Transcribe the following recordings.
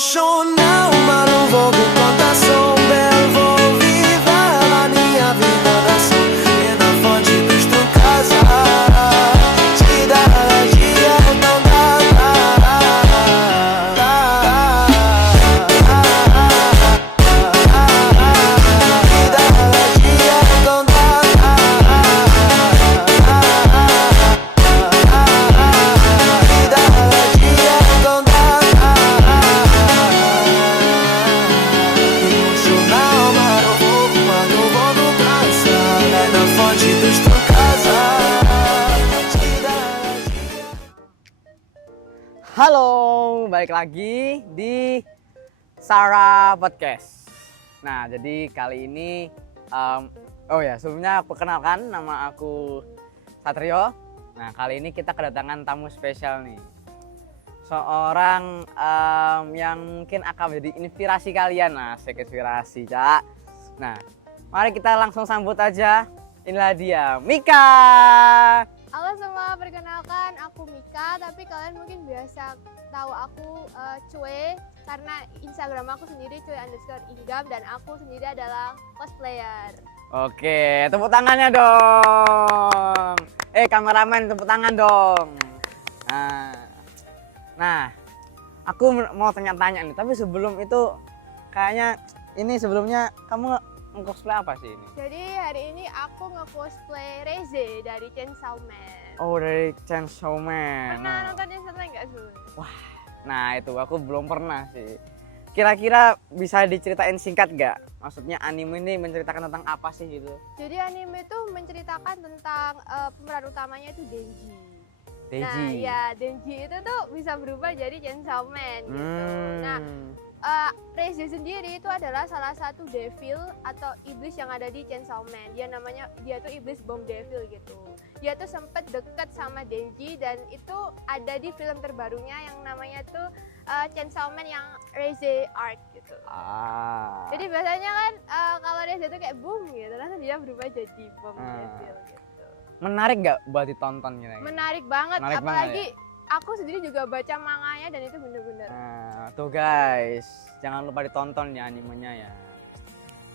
emocional, mas não vou com contação. Belo, vou viver a minha vida na ação. E na fonte dos tu casa, te dá dia, não dá. Halo, balik lagi di Sarah Podcast. Nah, jadi kali ini, sebelumnya perkenalkan, nama aku Satrio. Nah, kali ini kita kedatangan tamu spesial nih. Seorang yang mungkin akan menjadi inspirasi kalian. Nah, inspirasi, Cak. Nah, mari kita langsung sambut aja. Inilah dia, Mika. Halo semua, perkenalkan aku Mika, tapi kalian mungkin biasa tahu aku Cuy, karena Instagram aku sendiri cuy_inggam dan aku sendiri adalah cosplayer. Oke, tepuk tangannya dong. Kameramen, tepuk tangan dong. Nah, aku mau tanya-tanya nih, tapi sebelum itu kayaknya ini sebelumnya kamu nge-cosplay apa sih ini? Jadi hari ini aku nge-cosplay Reze dari Chainsaw Man. Oh, dari Chainsaw Man. Pernah nonton Chainsaw Man nggak, Sun? Wah, nah itu aku belum pernah sih. Kira-kira bisa diceritain singkat nggak? Maksudnya anime ini menceritakan tentang apa sih gitu? Jadi anime itu menceritakan tentang pemeran utamanya itu Denji. Denji. Nah, ya Denji itu tuh bisa berubah jadi Chainsaw Man gitu. Nah, Reze sendiri itu adalah salah satu devil atau iblis yang ada di Chainsaw Man. Dia tuh iblis Bomb Devil gitu. Dia tuh sempet deket sama Denji dan itu ada di film terbarunya yang namanya tuh Chainsaw Man yang Reze Arc gitu. Jadi biasanya kan kalau Reze tuh kayak boom gitu, langsung dia berubah jadi Bomb Devil gitu. Menarik nggak buat ditonton gitu? Menarik banget, Menarik apalagi banget, aku sendiri juga baca manganya dan itu bener-bener. Nah, tuh guys, jangan lupa ditonton ya animenya ya.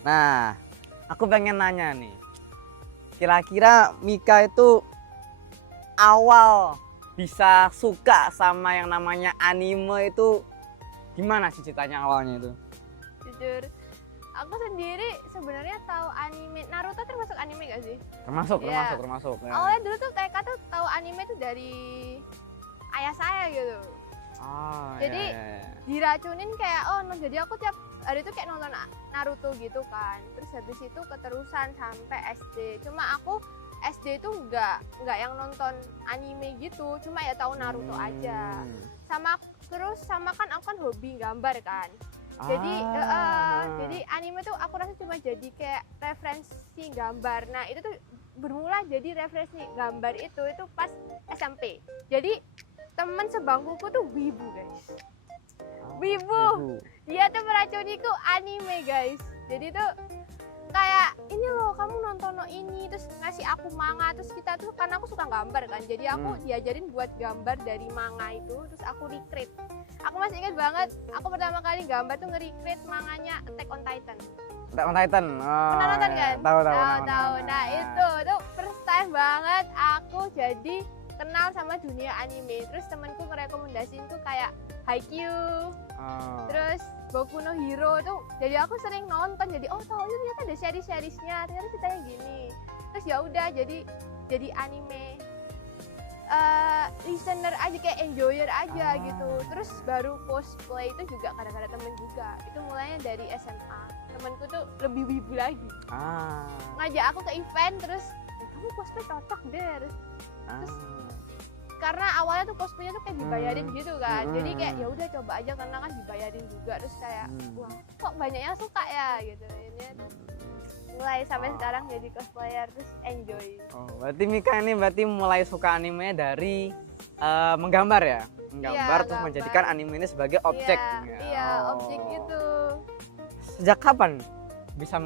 Nah, aku pengen nanya nih. Kira-kira Mika itu awal bisa suka sama yang namanya anime itu gimana sih ceritanya awalnya itu? Jujur, aku sendiri sebenarnya tahu anime Naruto termasuk anime gak sih? Termasuk. Ya. Ya. Dulu tuh TK tuh tahu anime tuh dari ayah saya gitu. Jadi diracunin kayak jadi aku tiap hari tuh kayak nonton Naruto gitu kan. Terus habis itu keterusan sampai SD. Cuma aku SD tuh nggak yang nonton anime gitu. Cuma ya tahu Naruto aja. Sama kan aku kan hobi gambar kan. Jadi anime tuh aku rasa cuma jadi kayak referensi gambar. Nah, itu tuh bermula jadi referensi gambar itu pas SMP. Jadi teman sebangkuku tuh wibu guys. Wibu. Dia tuh meracuniku anime guys. Jadi tuh kayak ini loh kamu nonton ini, terus ngasih aku manga, terus kita tuh karena aku suka gambar kan, jadi aku diajarin buat gambar dari manga itu, terus aku recreate. Aku masih ingat banget, aku pertama kali gambar tuh nge-recreate manganya Attack on Titan. Attack on Titan. Pernah nonton kan? Tahu. Nah itu tuh first time banget aku jadi kenal sama dunia anime. Terus temanku ngerekomendasiin tuh kayak Haikyuu, terus Boku no Hero tuh. Jadi aku sering nonton. Jadi tahu ternyata ada series-seriesnya. Ternyata ceritanya gini. Terus ya udah jadi anime listener aja, kayak enjoyer aja gitu. Terus baru cosplay itu juga kadang-kadang temen juga. Itu mulainya dari SMA. Temenku tuh lebih wibu lagi. Ngajak aku ke event, terus kamu cosplay cocok deh. Terus karena awalnya tuh cosplaynya tuh kayak dibayarin gitu kan. Jadi kayak ya udah coba aja karena kan dibayarin juga. Terus kayak wah, kok banyak yang suka ya gitu. Ini mulai sampai sekarang jadi cosplayer terus enjoy. Berarti Mika ini mulai suka anime dari menggambar ya? Menggambar terus gambar. menjadikan anime ini sebagai objek. Iya, objek gitu. Sejak kapan bisa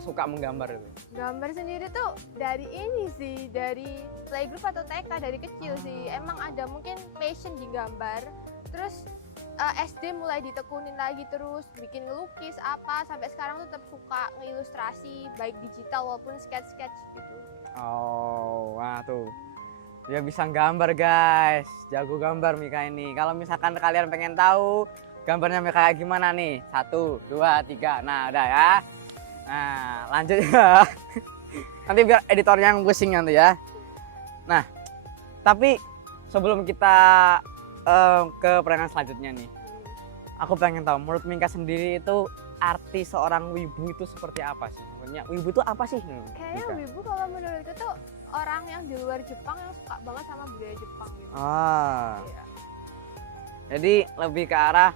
suka menggambar itu? Gambar sendiri tuh dari ini sih, dari playgroup atau TK dari kecil sih. Emang ada mungkin passion di gambar. Terus SD mulai ditekunin lagi terus bikin ngelukis apa sampai sekarang tuh tetap suka ngeilustrasi baik digital walaupun sketch gitu. Oh, wah tuh. Dia bisa gambar guys, jago gambar Mika ini. Kalau misalkan kalian pengen tahu gambarnya Mika kayak gimana nih, 1, 2, 3, nah udah ya. Nah lanjut ya. Nanti biar editornya yang pusing nanti ya. Nah, tapi sebelum kita ke pertanyaan selanjutnya nih, aku pengen tahu menurut Mika sendiri itu arti seorang wibu itu seperti apa sih? Maksudnya wibu itu apa sih? Kayaknya Mika? wibu kalau menurutku tuh orang yang di luar Jepang yang suka banget sama budaya Jepang gitu. Ah, Iya. jadi lebih ke arah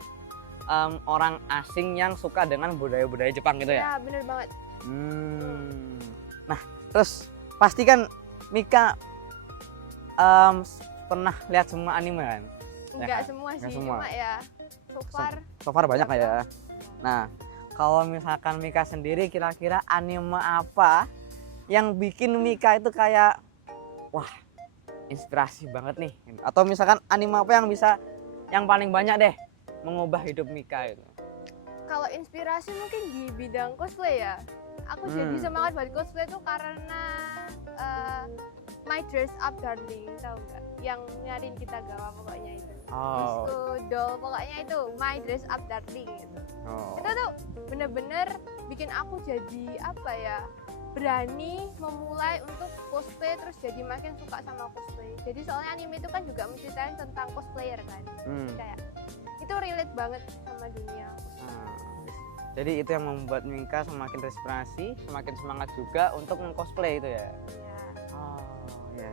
orang asing yang suka dengan budaya-budaya Jepang gitu ya? Ya bener banget. Nah, terus pasti kan Mika pernah lihat semua anime kan? Enggak kan? semua Nggak sih, semua. cuma ya so far. So far banyak lah ya. Nah, kalau misalkan Mika sendiri kira-kira anime apa yang bikin Mika itu kayak wah, inspirasi banget nih? Atau misalkan anime apa yang bisa yang paling banyak deh mengubah hidup Mika itu? Kalau inspirasi mungkin di bidang cosplay ya. Aku jadi semangat buat cosplay tuh karena My Dress Up Darling, tahu nggak? Yang nyariin kita gawa pokoknya itu. Oh. Disco doll pokoknya itu My Dress Up Darling gitu. Oh. Itu tuh bener-bener bikin aku jadi apa ya, berani memulai untuk cosplay terus jadi makin suka sama cosplay. Jadi soalnya anime itu kan juga menceritain tentang cosplayer kan. Kayak itu relate banget sama dunia. Jadi itu yang membuat Mika semakin terinspirasi, semakin semangat juga untuk meng-cosplay itu ya. Iya. Oh, ya.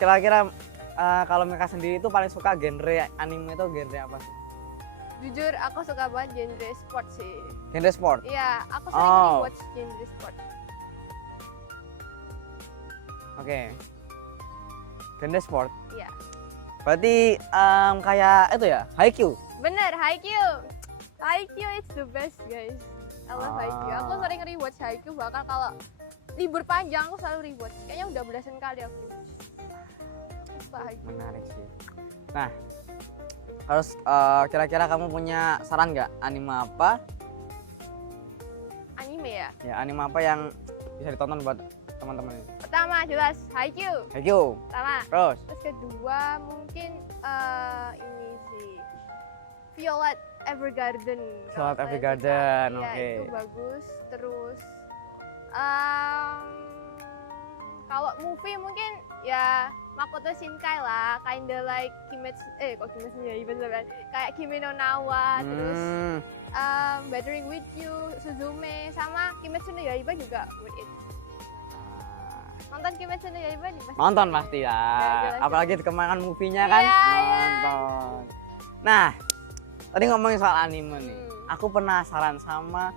Kira-kira kalau Mika sendiri itu paling suka genre anime itu genre apa sih? Jujur aku suka banget genre sport sih. Genre sport. Iya, aku sering Oh. rewatch genre sport. Oke. Genre sport. Iya. Berarti kayak itu ya, Haikyuu. Bener, Haikyuu. Haikyuu it's the best guys. I love Haikyuu. Aku Ah. sering rewatch Haikyuu, bahkan kalau libur panjang aku selalu rewatch. Kayaknya udah belasan kali aku rewatch. Suka Haikyuu. Menarik sih. Nah, harus kira-kira kamu punya saran nggak anime apa? Anime ya. Ya, anime apa yang bisa ditonton buat teman-teman ini? Pertama jelas Haikyuu. Haikyuu. Pertama. Terus Terus kedua mungkin ini sih Violet Evergarden. Violet Kalau kalian Evergarden, suka. Iya, oke. itu bagus. Terus kalau movie mungkin ya Makoto Shinkai lah, kinda like Kimetsu no Yaiba sebenarnya. Kayak Kimi no Nawa, terus Battering with You, Suzume, sama Kimetsu no Yaiba juga worth it. Nonton Kimetsu no Yaiba nih pasti. nonton pasti ya. jelas. Apalagi kemakan movie-nya kan. Iya, iya. Nonton. Nah, tadi ngomongin soal anime nih. Hmm. Aku penasaran sama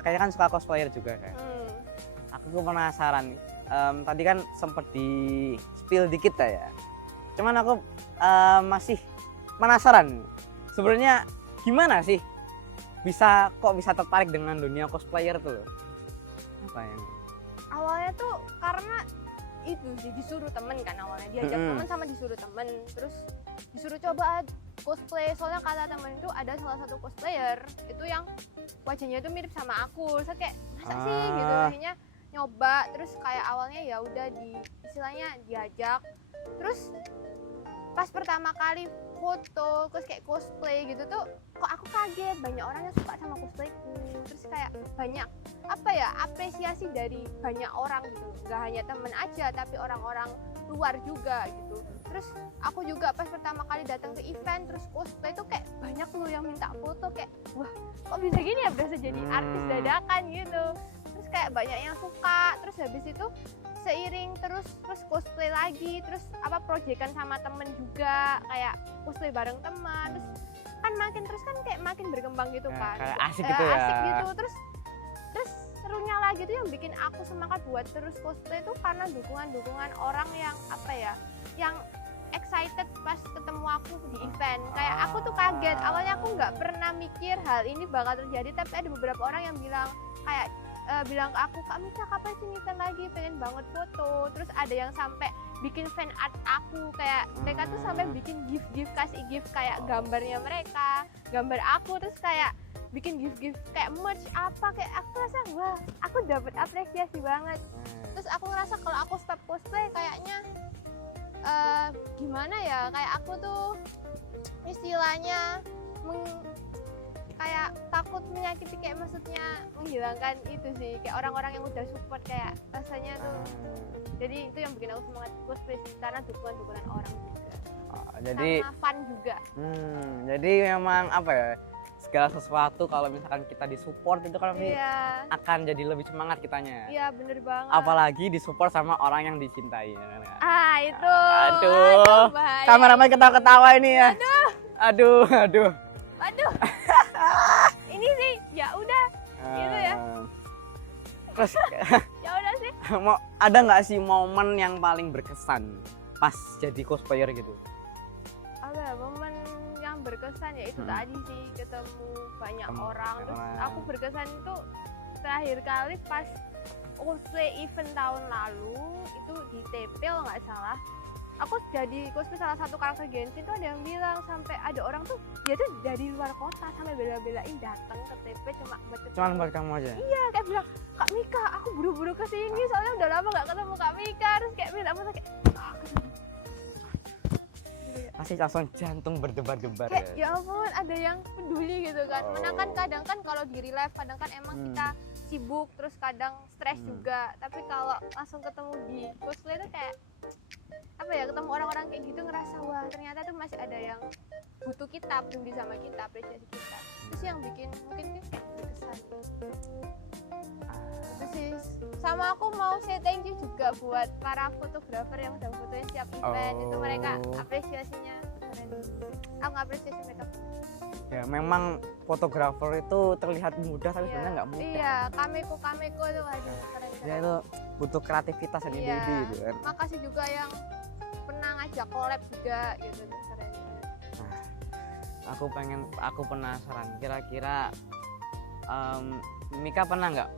kayaknya kan suka cosplayer juga kan. Aku penasaran nih. Tadi kan sempet di spill dikit ya. Cuman aku masih penasaran. Sebenarnya gimana sih bisa tertarik dengan dunia cosplayer tuh? Apa yang? Awalnya tuh karena itu sih disuruh temen kan, awalnya diajak Mm-mm. temen sama disuruh temen, terus disuruh coba cosplay. Soalnya kata temen itu ada salah satu cosplayer itu yang wajahnya itu mirip sama aku. Saya kayak masa sih gitu, akhirnya nyoba. Terus kayak awalnya ya udah istilahnya diajak, terus pas pertama kali foto terus kayak cosplay gitu tuh kok aku kaget banyak orang yang suka sama cosplayku. Terus kayak banyak apa ya, apresiasi dari banyak orang gitu, nggak hanya temen aja tapi orang-orang luar juga gitu. Terus aku juga pas pertama kali datang ke event terus cosplay tuh kayak banyak loh yang minta foto, kayak wah kok bisa gini ya, berasa jadi artis dadakan gitu. Terus kayak banyak yang suka. Terus habis itu seiring terus cosplay lagi, terus proyekan sama temen juga, kayak cosplay bareng teman, terus kan kayak makin berkembang gitu Ya, kan, kayak asik gitu ya. asik gitu. Terus serunya lagi tuh yang bikin aku semangat buat terus cosplay tuh karena dukungan orang yang yang excited pas ketemu aku di event. Kayak aku tuh kaget, awalnya aku nggak pernah mikir hal ini bakal terjadi, tapi ada beberapa orang yang bilang kayak bilang ke aku, Kak Mika kapan sih event lagi, pengen banget foto. Terus ada yang sampai bikin fan art aku, kayak mereka tuh sampai bikin gift kasih gift kayak gambarnya mereka, gambar aku, terus kayak bikin gift kayak merch apa, kayak aku rasa wah aku dapat apresiasi banget. Terus aku ngerasa kalau aku stop cosplay kayaknya gimana ya, kayak aku tuh istilahnya kayak takut menyakiti, kayak maksudnya menghilangkan itu sih, kayak orang-orang yang udah support, kayak rasanya tuh. Jadi itu yang bikin aku semangat cosplay sih, karena dukungan orang juga. Jadi sama fun juga. Jadi memang apa ya, segala sesuatu kalau misalkan kita disupport itu kan Iya. akan jadi lebih semangat kitanya. Iya bener banget. Apalagi disupport sama orang yang dicintai. Itu. Aduh. Bahaya. Kameramen ketawa-ketawa ini ya. Aduh. Waduh. Ini sih ya udah gitu ya. Terus Ya udah sih. mau ada nggak sih momen yang paling berkesan pas jadi cosplayer gitu? Ada momen yang berkesan ya itu tadi sih, ketemu banyak orang. Terus aku berkesan itu terakhir kali pas cosplay event tahun lalu itu di TP kalau nggak salah. Aku jadi cosplay salah satu karakter Genshin tuh, ada yang bilang sampai ada orang tuh dia tuh dari luar kota sampai bela-belain datang ke TP cuma buat kamu aja. Iya, kayak bilang, Kak Mika, aku buru-buru kesini soalnya udah lama nggak ketemu Kak Mika. Terus kayak bilang apa kayak Pasti langsung jantung berdebar-debar kayak ya ampun ada yang peduli gitu kan. Mana kan kadang kan kalau di real life kadang kan emang kita sibuk, terus kadang stres juga, tapi kalau langsung ketemu di cosplay tuh kayak apa ya, ketemu orang-orang kayak gitu ngerasa wah ternyata tuh masih ada yang butuh kita, peduli sama kita, apresiasi kita. Itu sih yang bikin mungkin kayak berkesan. Itu sih. Sama aku mau say thank you juga buat para fotografer yang udah fotoin setiap event. Itu mereka apresiasinya keren. Aku ngapresiasi mereka. Ya memang fotografer itu terlihat mudah tapi sebenarnya nggak mudah. Iya, kameko itu aduh keren. Ya itu butuh kreativitas dan ide-ide gitu kan. Makasih juga yang pernah ngajak collab juga gitu, keren. Aku penasaran kira-kira Mika pernah nggak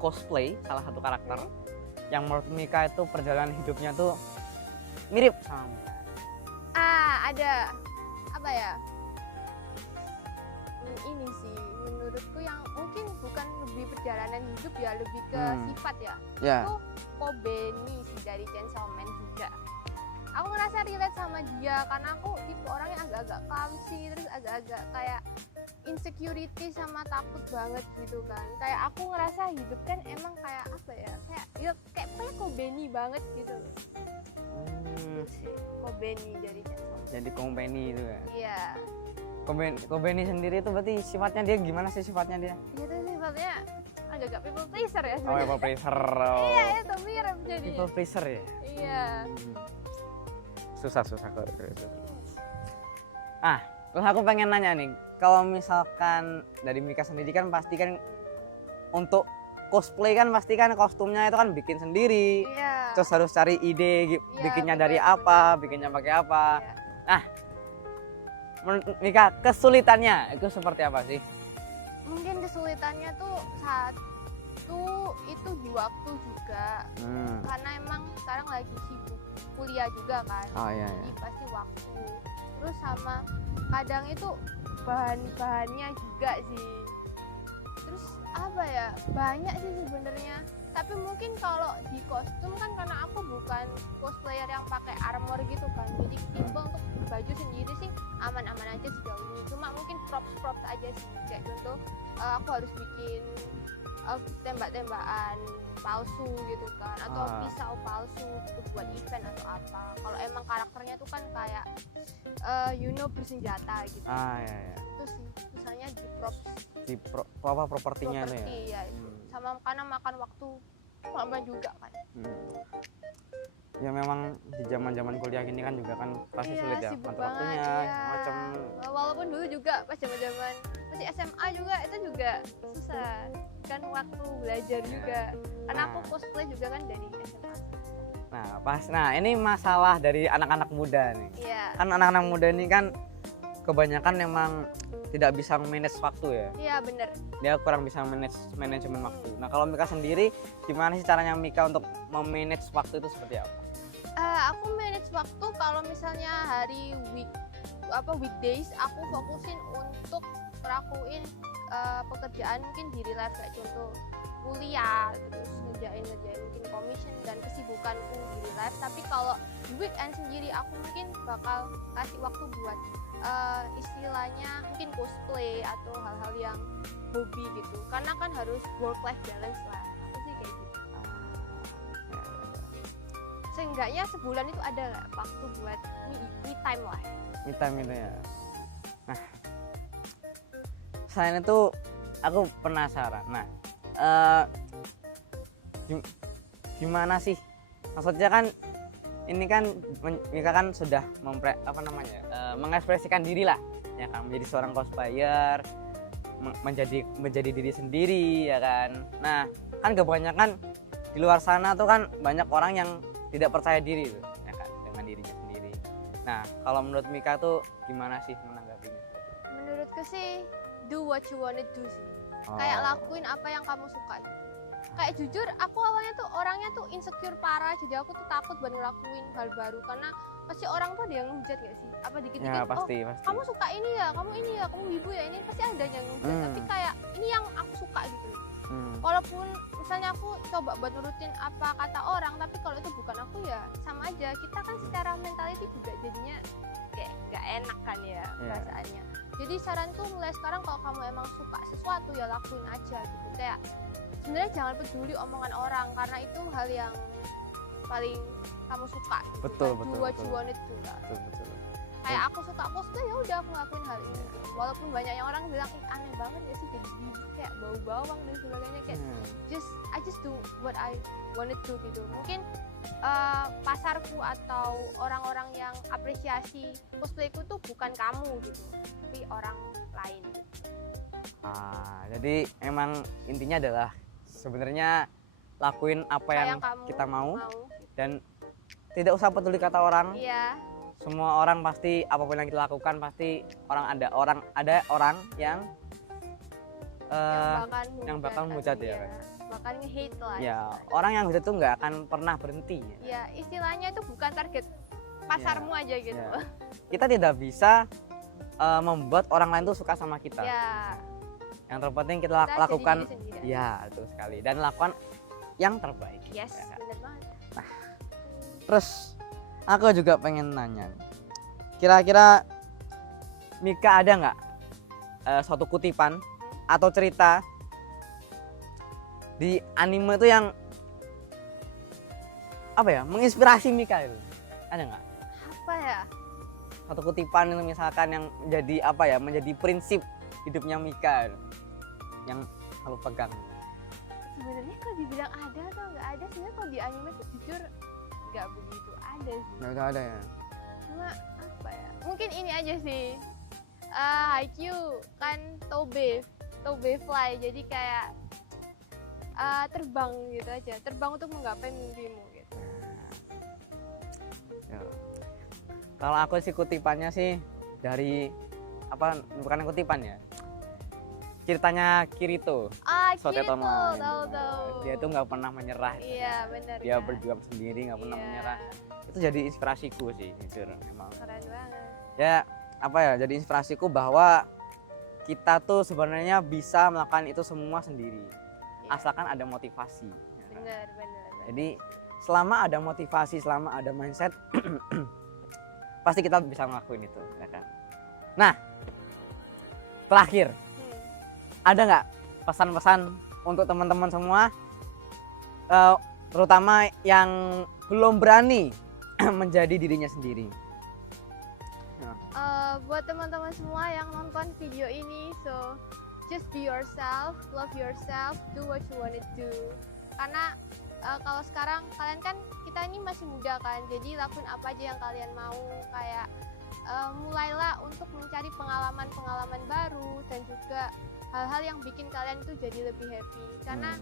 cosplay salah satu karakter yang menurut Mika itu perjalanan hidupnya tuh mirip sama ada apa ya, ini sih menurutku yang mungkin bukan lebih perjalanan hidup ya, lebih ke sifat ya. Itu Kobeni sih dari Chainsaw Man juga. Aku ngerasa relate sama dia karena aku tipe orang yang agak-agak clumsy, terus agak-agak kayak insecurity sama takut banget gitu kan. Kayak aku ngerasa hidup kan emang kayak apa ya, kayak pokoknya Kobeni banget gitu. Kobeni dari Chainsaw Man. jadi company itu ya. Iya. Kobeni sendiri itu berarti sifatnya dia gimana sih sifatnya dia? Dia tuh sifatnya agak-agak people pleaser ya Oh, sebenarnya. people pleaser. Iya, itu mirip jadinya. People pleaser ya? Iya. Susah kok. Terus aku pengen nanya nih, kalau misalkan dari Mika sendiri kan pasti kan untuk cosplay kan pasti kan kostumnya itu kan bikin sendiri. Iya. Terus harus cari ide bikinnya betul, dari betul. apa, bikinnya pakai apa. Iya. Nah, menurut Mika kesulitannya itu seperti apa sih? Mungkin kesulitannya tuh satu itu di waktu juga. Karena emang sekarang lagi sibuk kuliah juga kan. Oh iya. Jadi pasti waktu. Terus sama kadang itu bahan-bahannya juga sih. Terus apa ya, banyak sih sebenarnya. Tapi mungkin kalau di kostum kan karena aku bukan cosplayer yang pakai armor gitu kan, jadi tipe untuk baju sendiri sih aman-aman aja sejauh ini. Cuma mungkin props aja sih, kayak contoh aku harus bikin tembak-tembakan palsu gitu kan, atau pisau palsu gitu buat event atau apa. Kalau emang karakternya tuh kan kayak bersenjata gitu. Iya. Itu sih misalnya di props, Propertinya itu ya. ya. Sama karena makan waktu lama juga kan. Ya memang di zaman kuliah gini kan juga kan pasti Iya, sulit ya sibuk ngatur waktunya banget, macam. Walaupun dulu juga pas zaman masih SMA juga itu juga susah kan waktu belajar juga. Karena aku cosplay juga kan dari SMA. Nah ini masalah dari anak-anak muda nih. Iya. Kan anak-anak muda ini kan kebanyakan memang tidak bisa manage waktu ya. Iya bener. Dia kurang bisa manajemen waktu. Nah kalau Mika sendiri gimana sih caranya Mika untuk memanage waktu itu seperti apa? Aku manage waktu kalau misalnya hari weekdays aku fokusin untuk ngelakuin pekerjaan mungkin di real life, kayak contoh kuliah, terus ngerjain mungkin commission dan kesibukanku di real life. Tapi kalau di weekend sendiri aku mungkin bakal kasih waktu buat istilahnya mungkin cosplay atau hal-hal yang hobi gitu, karena kan harus work life balance lah, aku sih kayak gitu. Seenggaknya sebulan itu ada nggak waktu buat me time lah. Me time itu ya. Nah, selain itu aku penasaran. Nah, gimana sih? Maksudnya kan ini kan Mika kan sudah mengekspresikan diri lah, ya kan, menjadi seorang cosplayer, menjadi diri sendiri, ya kan. Nah, kan kebanyakan di luar sana tuh kan banyak orang yang tidak percaya diri tuh, ya kan, dengan dirinya sendiri. Nah, kalau menurut Mika tuh gimana sih menanggapinya? Menurutku sih do what you wanna do sih. Kayak lakuin apa yang kamu suka gitu. Kayak jujur aku awalnya tuh orangnya tuh insecure parah, jadi aku tuh takut buat ngelakuin hal baru karena pasti orang tuh ada yang ngehujat gak sih? Apa dikit-dikit, Ya, pasti. kamu suka ini ya, kamu wibu ya, ini pasti ada yang ngehujat. Tapi kayak ini yang aku suka gitu. Walaupun misalnya aku coba buat nurutin apa kata orang, tapi kalau itu bukan aku ya sama aja. Kita kan secara mentality juga jadinya kayak gak enak kan ya perasaannya. Jadi saranku mulai sekarang kalau kamu emang suka sesuatu ya lakuin aja gitu. Kayak sebenarnya jangan peduli omongan orang karena itu hal yang paling kamu suka gitu. Betul. Do what you wanna do lah. Betul. Kayak aku suka cosplay ya udah aku ngelakuin hal ini gitu. Walaupun banyak yang orang bilang aneh banget ya sih jadi wibu kayak bau bawang dan sebagainya, kayak I just do what I wanna do gitu. Mungkin pasarku atau orang-orang yang apresiasi cosplayku tuh bukan kamu gitu, tapi orang lain. Jadi emang intinya adalah sebenarnya lakuin apa yang kita mau gitu. Dan tidak usah peduli kata orang. Iya. Semua orang pasti apapun yang kita lakukan pasti ada orang yang bakal menghujat ya. Bahkan nge-hate lah. Ya, orang yang hujat itu nggak akan pernah berhenti. Ya, istilahnya itu bukan target pasarmu aja gitu. Ya. Kita tidak bisa membuat orang lain tuh suka sama kita. Ya. Yang terpenting kita lakukan, ya itu sekali, dan lakukan yang terbaik. Yes, ya. benar banget. Nah, terus aku juga pengen nanya, kira-kira Mika ada nggak suatu kutipan atau cerita di anime itu yang menginspirasi Mika itu? Ada nggak? Apa ya? Satu kutipan itu misalkan yang menjadi prinsip hidupnya Mika yang selalu pegang. Sebenarnya kalau dibilang ada atau nggak ada, sebenarnya kalau di anime tuh jujur nggak begitu ada sih. Nggak ada ya? Cuma apa ya? Mungkin ini aja sih. Haikyuu kan Tobe fly, jadi kayak terbang gitu aja, terbang untuk menggapai mimpimu gitu. Ya. Kalau aku sih kutipannya sih dari bukan kutipan ya, ceritanya Kirito. Kirito, Teman. tahu. Dia tuh nggak pernah menyerah. Iya benar. Dia berjuang sendiri, nggak pernah menyerah. Itu jadi inspirasiku sih, jujur emang. Keren banget. Ya jadi inspirasiku bahwa kita tuh sebenarnya bisa melakukan itu semua sendiri, asalkan ada motivasi. Benar. Jadi selama ada motivasi, selama ada mindset, pasti kita bisa ngelakuin itu, ya kan? Nah, terakhir, ada nggak pesan-pesan untuk teman-teman semua, terutama yang belum berani menjadi dirinya sendiri? Buat teman-teman semua yang nonton video ini, so just be yourself, love yourself, do what you wanna do. Karena kalau sekarang kalian kan, kita ini masih muda kan, jadi lakuin apa aja yang kalian mau. Kayak mulailah untuk mencari pengalaman-pengalaman baru dan juga hal-hal yang bikin kalian itu jadi lebih happy. Karena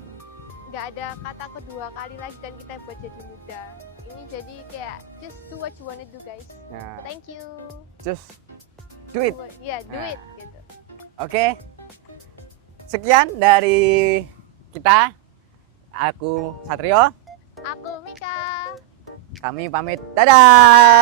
nggak ada kata kedua kali lagi dan kita buat jadi muda. Ini jadi kayak just do what you wanna do guys. So, thank you. Just do it. Do it gitu. Oke. Sekian dari kita. Aku Satrio. Aku Mika. Kami pamit. Dadah.